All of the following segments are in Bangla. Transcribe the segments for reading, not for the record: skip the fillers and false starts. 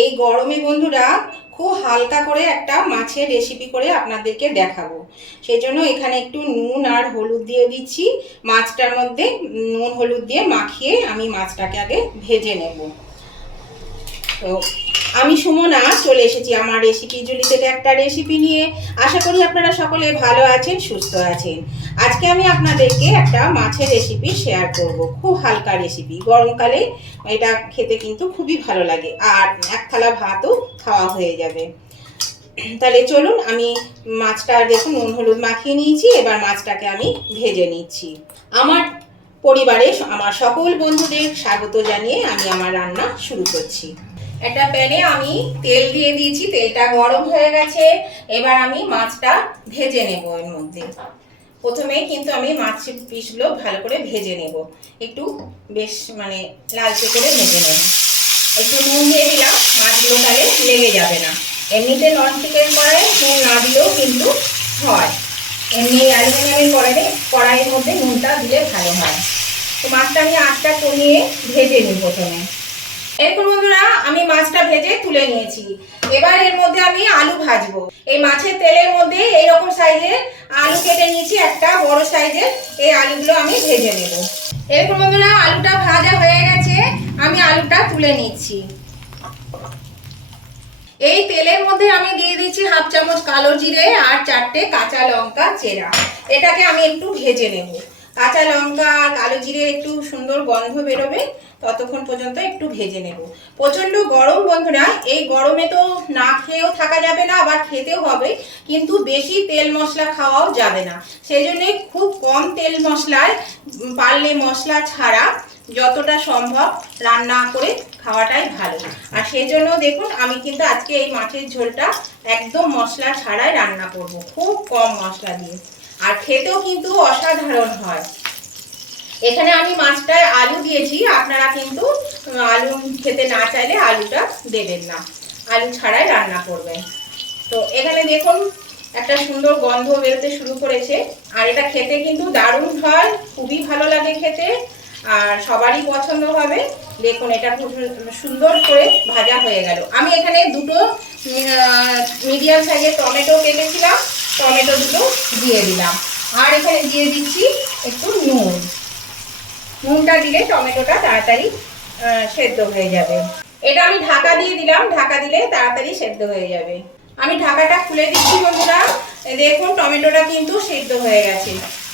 এই গরমে বন্ধুরা খুব হালকা করে একটা মাছের রেসিপি করে আপনাদেরকে দেখাবো। সেই জন্য এখানে একটু নুন আর হলুদ দিয়ে দিচ্ছি। মাছটার মধ্যে নুন হলুদ দিয়ে মাখিয়ে আমি মাছটাকে আগে ভেজে নেব। তো আমি সুমনা চলে এসেছি আমার রেসিপি জুলি থেকে একটা রেসিপি নিয়ে। আশা করি আপনারা সকলে ভালো আছেন, সুস্থ আছেন। আজকে আমি আপনাদেরকে একটা মাছের রেসিপি শেয়ার করব। খুব হালকা রেসিপি, গরমকালে এটা খেতে কিন্তু খুবই ভালো লাগে, আর এক থালা ভাতও খাওয়া হয়ে যাবে। তাহলে চলুন, আমি মাছটা দেখুন নুন হলুদ মাখিয়ে নিয়েছি। এবার মাছটাকে আমি ভেজে নিচ্ছি। আমার পরিবারে আমার সকল বন্ধুদের স্বাগত জানিয়ে আমি আমার রান্না শুরু করছি। একটা প্যানে আমি তেল দিয়ে দিয়েছি, তেলটা গরম হয়ে গেছে। এবার আমি মাছটা ভেজে নেব। এর মধ্যে প্রথমে কিন্তু আমি মাছের পিসগুলো ভালো করে ভেজে নেব, একটু বেশ লালচে করে ভেজে নেব। একটু নুন দিয়ে দিলাম, মাছগুলো তাহলে লেগে যাবে না। এমনিতে ননস্টিকের কড়াইয়ে নুন না দিলেও কিন্তু হয়, এমনি অ্যালুমিনিয়ামের কড়াইয়ের মধ্যে নুনটা দিলে ভালো হয়। তো মাছটা আমি আঁচটা কমিয়ে ভেজে নিই প্রথমে। এরকম বন্ধুরা আমি মাছটা ভেজে তুলে নিয়েছি। এবার এর মধ্যে আমি আলু ভাজবো। এই মাছের তেলের মধ্যে এইরকম সাইজের আলু কেটে নিয়েছি, একটা বড় সাইজের। এই আলুগুলো আমি ভেজে নেব। এরকম বন্ধুরা আলুটা ভাজা হয়ে গেছে, আমি আলুটা তুলে নিচ্ছি। এই তেলের মধ্যে আমি দিয়ে দিচ্ছি হাফ চামচ কালো জিরে আর 4টে কাঁচা লঙ্কা চেরা। এটাকে আমি একটু ভেজে নেব। কাঁচা লঙ্কা আর কালো জিরে একটু সুন্দর গন্ধ বেরোবে, ততক্ষণ পর্যন্ত একটু ভেজে নেব। প্রচণ্ড গরম বন্ধুরা, এই গরমে তো না খেয়েও থাকা যাবে না, আবার খেতেও হবে, কিন্তু বেশি তেল মশলা খাওয়াও যাবে না। সেই জন্যে খুব কম তেল মশলায়, পারলে মশলা ছাড়া যতটা সম্ভব রান্না করে খাওয়াটাই ভালো। আর সেই জন্য দেখুন আমি কিন্তু আজকে এই মাছের ঝোলটা একদম মশলা ছাড়াই রান্না করব, খুব কম মশলা দিয়ে, আর খেতেও কিন্তু অসাধারণ হয়। এখানে আমি মাছটায় আলু দিয়েছি, আপনারা কিন্তু আলু খেতে না চাইলে আলুটা দেবেন না, আলু ছাড়াই রান্না করবেন। তো এখানে দেখুন একটা সুন্দর গন্ধ বেরোতে শুরু করেছে, আর এটা খেতে কিন্তু দারুণ হয়, খুবই ভালো লাগে খেতে, আর সবারই পছন্দ হবে। দেখুন এটা খুব সুন্দর করে ভাজা হয়ে গেল। আমি এখানে দুটো মিডিয়াম সাইজের টমেটো কেটেছিলাম, টমেটো দুটো দিয়ে দিলাম। আর এখানে দিয়ে দিচ্ছি একটু নুন। নুনটা দিলে টমেটোটা তাড়াতাড়ি সেদ্ধ হয়ে যাবে। এটা আমি ঢাকা দিয়ে দিলাম, ঢাকা দিলে তাড়াতাড়ি সেদ্ধ হয়ে যাবে। আমি ঢাকাটা খুলে দিচ্ছি বন্ধুরা। দেখুন টমেটোটা কিন্তু সেদ্ধ হয়ে গেছে,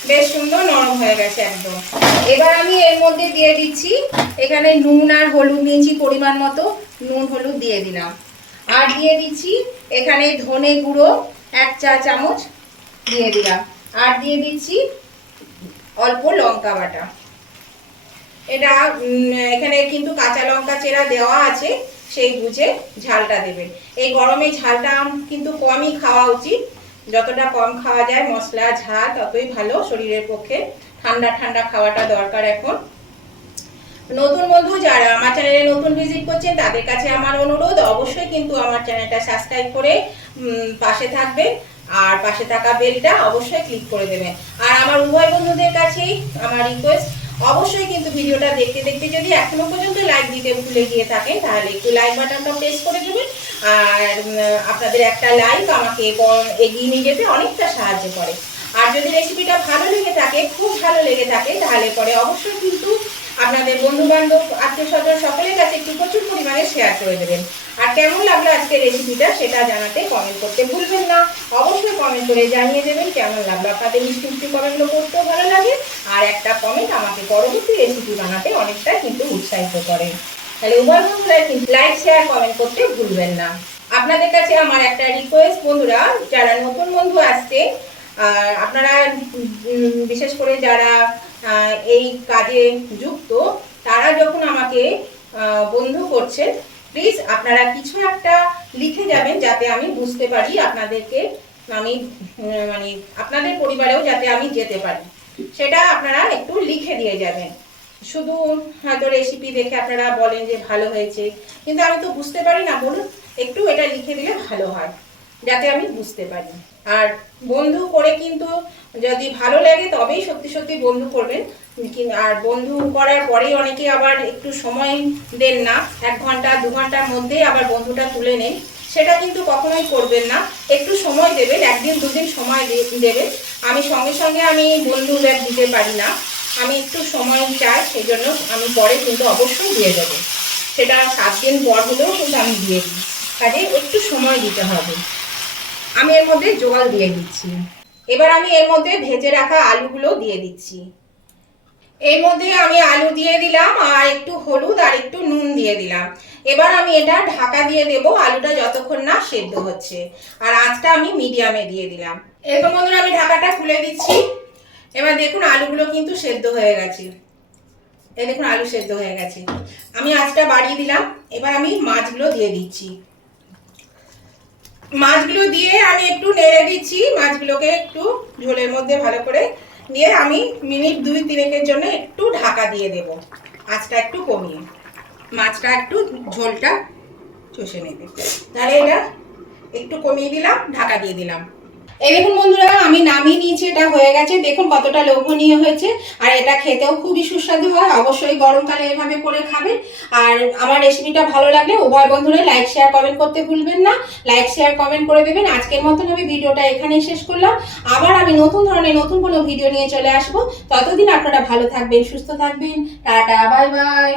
বেশ সুন্দর নরম হয়ে গেছে একদম। এবার আমি এর মধ্যে দিয়ে দিচ্ছি, এখানে নুন আর হলুদ নিয়েছি পরিমাণ মতো, নুন হলুদ দিয়ে দিলাম। আর দিয়ে দিচ্ছি এখানে ধনে গুঁড়ো 1 চা চামচ দিয়ে দিলাম। আর দিয়ে দিচ্ছি অল্প লঙ্কা বাটা। এটা এখানে কিন্তু কাঁচা লঙ্কা চেরা দেওয়া আছে, সেই বুঝে ঝালটা দেবেন। এই গরমে ঝালটা কিন্তু কমই খাওয়া উচিত, যতটা কম খাওয়া যায় মশলা ঝাল ততই ভালো শরীরের পক্ষে। ঠান্ডা ঠান্ডা খাওয়াটা দরকার এখন। নতুন বন্ধু যারা আমার চ্যানেলে নতুন ভিজিট করছেন তাদের কাছে আমার অনুরোধ, অবশ্যই কিন্তু আমার চ্যানেলটা সাবস্ক্রাইব করে পাশে থাকবেন, আর পাশে থাকা বেলটা অবশ্যই ক্লিক করে দেবেন। আর আমার উভয় বন্ধুদের কাছেই আমার রিকোয়েস্ট, অবশ্যই কিন্তু ভিডিওটা দেখতে দেখতে যদি এখনো পর্যন্ত লাইক দিতে ভুলে গিয়ে থাকেন তাহলে একটু লাইক বাটনটা প্রেস করে দেবেন। আর আপনাদের একটা লাইক আমাকে এগিয়ে নিয়ে যেতে অনেকটা সাহায্য করে। আর যদি রেসিপিটা ভালো লেগে থাকে, খুব ভালো লেগে থাকে, তাহলে পরে অবশ্যই কিন্তু আপনাদের বন্ধু বান্ধব আত্মীয় স্বজন সকলের কাছে একটু প্রচুর পরিমাণে শেয়ার করে দেবেন। আর কেমন লাগলো আজকের রেসিপিটা সেটা জানাতে কমেন্ট করতে ভুলবেন না। অবশ্যই কমেন্ট করে জানিয়ে দেবেন কেমন লাগলো। আপনাদের মিষ্টি মিষ্টি কমেন্টগুলো করতেও ভালো লাগে, আর একটা কমেন্ট আমাকে পরবর্তী রেসিপি বানাতে অনেকটা কিন্তু উৎসাহিত করে। তাহলে উভয় বন্ধুরা কিন্তু লাইক শেয়ার কমেন্ট করতে ভুলবেন না। আপনাদের কাছে আমার একটা রিকোয়েস্ট বন্ধুরা, যারা নতুন বন্ধু আসছে, আপনারা বিশেষ করে যারা এই কাজে যুক্ত, তারা যখন আমাকে বন্ধু করছেন, প্লিজ আপনারা কিছু একটা লিখে যাবেন যাতে আমি বুঝতে পারি আপনাদেরকে, আমি আপনাদের পরিবারেও যাতে আমি যেতে পারি, সেটা আপনারা একটু লিখে দিয়ে যাবেন। শুধু হয়তো রেসিপি দেখে আপনারা বলেন যে ভালো হয়েছে, কিন্তু আমি তো বুঝতে পারি না, বলুন একটু এটা লিখে দিলে ভালো হয় যাতে আমি বুঝতে পারি। আর বন্ধু করে কিন্তু যদি ভালো লাগে তবেই সত্যি সত্যি বন্ধু করবেন, আর বন্ধু করার পরেই অনেকে আবার একটু সময় দেন না, 1 ঘন্টা 2 ঘন্টার মধ্যেই আবার বন্ধুটা তুলে নেন। সেটা কিন্তু কখনোই করবেন না, একটু সময় দেবেন, 1 দিন 2 দিন সময় দেবেন। আমি সঙ্গে সঙ্গে আমি বন্ধু ব্যাগ দিতে পারি না, আমি একটু সময় চাই, সেই জন্য আমি পরে কিন্তু অবশ্যই দিয়ে দেবো। সেটা 7 দিন পর হলেও কিন্তু আমি দিয়ে দিই, কাজে একটু সময় দিতে হবে। আমি এর মধ্যে জল দিয়ে দিচ্ছি। এবার আমি এর মধ্যে ভেজে রাখা আলুগুলো দিয়ে দিচ্ছি। এর মধ্যে আমি আলু দিয়ে দিলাম আর একটু হলুদ আর একটু নুন দিয়ে দিলাম। এবার আমি এটা ঢাকা দিয়ে দেব আলুটা যতক্ষণ না সেদ্ধ হচ্ছে, আর আঁচটা আমি মিডিয়ামে দিয়ে দিলাম। এরকম বন্ধুরা আমি ঢাকাটা খুলে দিচ্ছি। এবার দেখুন আলুগুলো কিন্তু সেদ্ধ হয়ে গেছে, এই দেখুন আলু সেদ্ধ হয়ে গেছে। আমি আঁচটা বাড়িয়ে দিলাম। এবার আমি মাছগুলো দিয়ে দিচ্ছি। মাছগুলো দিয়ে আমি একটু নেড়ে দিচ্ছি, মাছগুলোকে একটু ঝোলের মধ্যে ভালো করে দিয়ে আমি মিনিট 2-3 জন্য একটু ঢাকা দিয়ে দেব, আঁচটা একটু কমিয়ে, মাছটা একটু ঝোলটা চষে নেবে। তাহলে এটা একটু কমিয়ে দিলাম, ঢাকা দিয়ে দিলাম। এই দেখুন বন্ধুরা আমি নামিয়ে নিয়েছি, এটা হয়ে গেছে, দেখুন কতটা লোভনীয় হয়েছে। আর এটা খেতেও খুবই সুস্বাদু হয়, অবশ্যই গরমকালে এভাবে করে খাবেন। আর আমার রেসিপিটা ভালো লাগলে উভয় বন্ধুরা লাইক শেয়ার কমেন্ট করতে ভুলবেন না, লাইক শেয়ার কমেন্ট করে দেবেন। আজকের মতন আমি ভিডিওটা এখানেই শেষ করলাম। আবার আমি নতুন ধরনের নতুন কোনো ভিডিও নিয়ে চলে আসবো। ততদিন আপনারা ভালো থাকবেন, সুস্থ থাকবেন। Tata, bye bye.